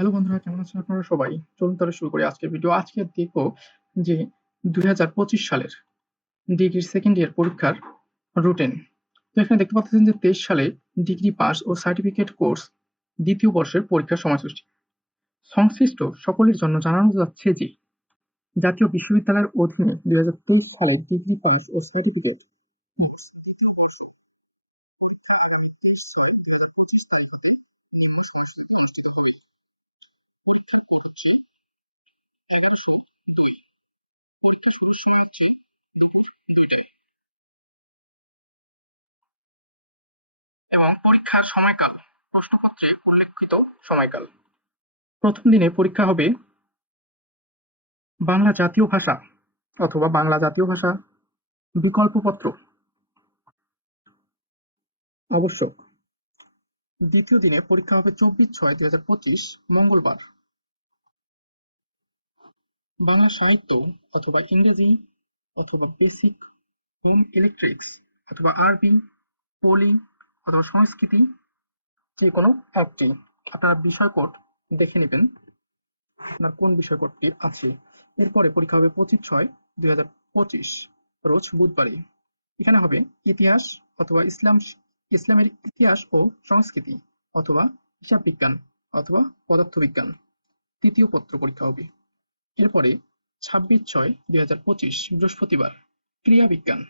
Hello বন্ধুরা, কেমন আছেন আপনারা সবাই? চলুন তাহলে শুরু করি আজকের ভিডিও আজকে দেখব যে দুই হাজার পঁচিশ সালের ডিগ্রি সেকেন্ড ইয়ার পরীক্ষার রুটিন তো এখানে দেখতে পাচ্ছেন যে তেইশ সালে ডিগ্রি পাস ও সার্টিফিকেট কোর্স দ্বিতীয় বর্ষের পরীক্ষার সময়সূচি। সংশ্লিষ্ট সকলের জন্য জানানো যাচ্ছে যে জাতীয় বিশ্ববিদ্যালয়ের অধীনে দুই হাজার তেইশ সালে ডিগ্রি পাস ও সার্টিফিকেট এবং পরীক্ষার সময়কাল, প্রশ্নপত্রে উল্লেখিত সময়কাল। প্রথম দিনে পরীক্ষা হবে বাংলা জাতীয় ভাষা অথবা বাংলা জাতীয় ভাষা বিকল্পপত্র। আবশ্যক। দ্বিতীয় দিনে পরীক্ষা হবে চব্বিশ ছয় দুই হাজার পঁচিশ, মঙ্গলবার। বাংলা সাহিত্য অথবা ইংরেজি অথবা বেসিক হোম ইলেকট্রিক্স অথবা আরবি পলি অথবা সংস্কৃতি যে কোনো একটি আপনার বিষয় কোড দেখে নেবেন। আপনার কোন বিষয় কোডটি আছে? এরপরে পরীক্ষা হবে পঁচিশ ছয় দুই রোজ বুধবারে এখানে হবে ইতিহাস অথবা ইসলাম, ইসলামের ইতিহাস ও সংস্কৃতি অথবা হিসাব বিজ্ঞান অথবা পদার্থবিজ্ঞান। তৃতীয় পত্র পরীক্ষা হবে। এরপরে ছাব্বিশ ছয় দুই বৃহস্পতিবার ক্রিয়া বিজ্ঞান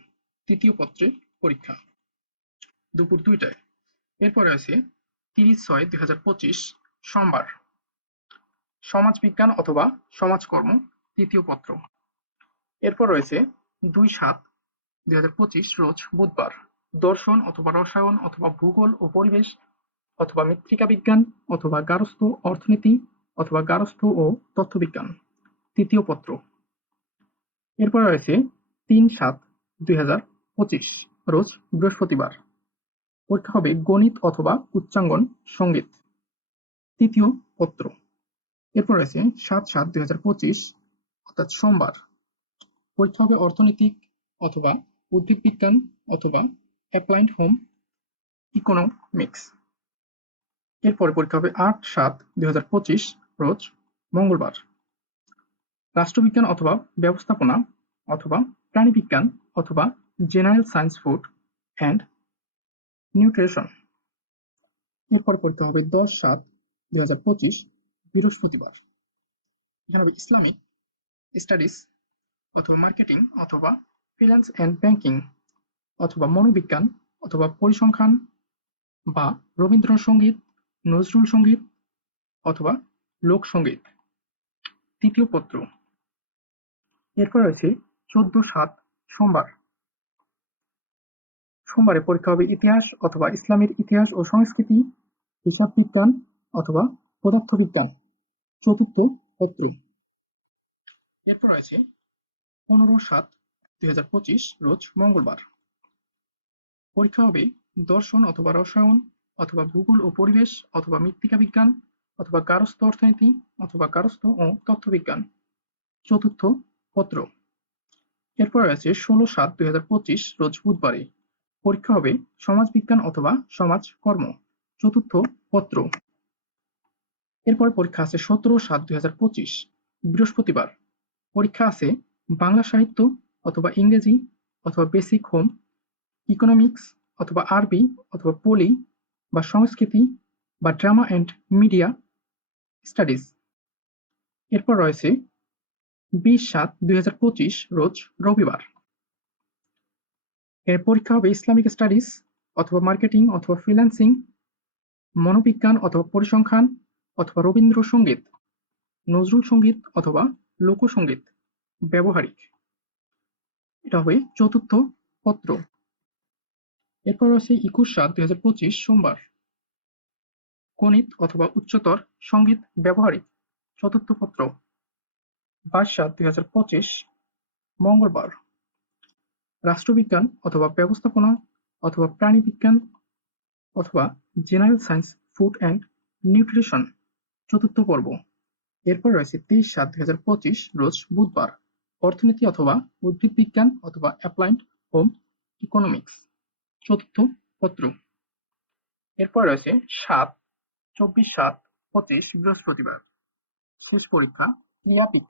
তৃতীয় পত্রের পরীক্ষা। দুপুর দুইটায়। এরপরে আছে তিরিশ ছয় দুই হাজার পঁচিশ সোমবার। সমাজবিজ্ঞান অথবা সমাজকর্ম তৃতীয় পত্র। এরপর রয়েছে দুই সাত দুই হাজার পঁচিশ রোজ বুধবার। দর্শন অথবা রসায়ন অথবা ভূগোল ও পরিবেশ অথবা মৃত্তিকা বিজ্ঞান অথবা গারস্থ অর্থনীতি অথবা গারস্থ ও তথ্যবিজ্ঞান তৃতীয় পত্র। এরপর রয়েছে তিন সাত দুই হাজার পঁচিশ রোজ বৃহস্পতিবার। পরীক্ষা হবে গণিত অথবা উচ্চাঙ্গন সংগীত। তৃতীয় পত্র। এরপর রয়েছে সাত সাত দুই হাজার পঁচিশ, অর্থাৎ সোমবার। পরীক্ষা হবে অর্থনৈতিক অথবা উদ্ভিদ বিজ্ঞান অথবা অ্যাপ্লাইড হোম ইকোনমিক্স। এরপরে পরীক্ষা হবে আট সাত দুই হাজার পঁচিশ, রোজ মঙ্গলবার। রাষ্ট্রবিজ্ঞান অথবা ব্যবস্থাপনা অথবা প্রাণীবিজ্ঞান অথবা general science food and nutrition এরপর পরীক্ষা হবে দশ সাত দুই হাজার পঁচিশ বৃহস্পতিবার। এখানে হবে ইসলামিক স্টাডিজ অথবা মার্কেটিং অথবা ফিনান্স অ্যান্ড ব্যাংকিং অথবা মনোবিজ্ঞান অথবা পরিসংখ্যান বা রবীন্দ্রসঙ্গীত, নজরুল সংগীত অথবা লোকসঙ্গীত। তৃতীয় পত্র। এরপর রয়েছে চোদ্দ সাত সোমবার। সোমবারে পরীক্ষা হবে ইতিহাস অথবা ইসলামের ইতিহাস ও সংস্কৃতি হিসাব বিজ্ঞান অথবা পদার্থবিজ্ঞান। চতুর্থ পত্র। এরপর আছে পনেরো সাত দুই রোজ মঙ্গলবার। পরীক্ষা হবে দর্শন অথবা রসায়ন অথবা ভূগোল ও পরিবেশ অথবা মৃত্তিকা বিজ্ঞান অথবা গারস্থ অর্থনীতি অথবা গারস্থ ও তথ্যবিজ্ঞান। চতুর্থ পত্র। এরপর রয়েছে ষোলো সাত দুই রোজ বুধবারে। পরীক্ষা হবে সমাজবিজ্ঞান অথবা সমাজ কর্ম চতুর্থ, পত্র। এরপরে পরীক্ষা আছে সতেরো সাত দুই হাজার পঁচিশ, বৃহস্পতিবার। পরীক্ষা আছে বাংলা সাহিত্য অথবা ইংরেজি অথবা বেসিক হোম ইকোনমিক্স অথবা আরবি অথবা পলি বা সংস্কৃতি বা ড্রামা অ্যান্ড মিডিয়া স্টাডিজ এরপর রয়েছে বিশ সাত দুই রোজ রবিবার। এর পরীক্ষা হবে ইসলামিক স্টাডিজ অথবা মার্কেটিং অথবা ফ্রিল্যান্সিং, মনোবিজ্ঞান অথবা পরিসংখ্যান অথবা রবীন্দ্রসঙ্গীত, নজরুল সংগীত অথবা লোকসঙ্গীত, ব্যবহারিক। এটা হবে চতুর্থ পত্র। এরপর আছে একুশ সাত দুই হাজার পঁচিশ সোমবার। গণিত অথবা উচ্চতর সংগীত ব্যবহারিক, চতুর্থ পত্র। বাইশ সাত দুই হাজার পঁচিশ মঙ্গলবার। রাষ্ট্রবিজ্ঞান অথবা ব্যবস্থাপনা অথবা প্রাণীবিজ্ঞান অথবা general science, food and nutrition. চতুর্থ পর্ব। এরপর রয়েছে তেইশ সাত দুই হাজার পঁচিশ, রোজ বুধবার। অর্থনীতি অথবা উদ্ভিদ বিজ্ঞান অথবা অ্যাপ্লাইড হোম ইকোনমিক্স। চতুর্থ পত্র। এরপর রয়েছে সাত, চব্বিশ সাত, পঁচিশ বৃহস্পতিবার। শেষ পরীক্ষা ক্রিয়া বিজ্ঞান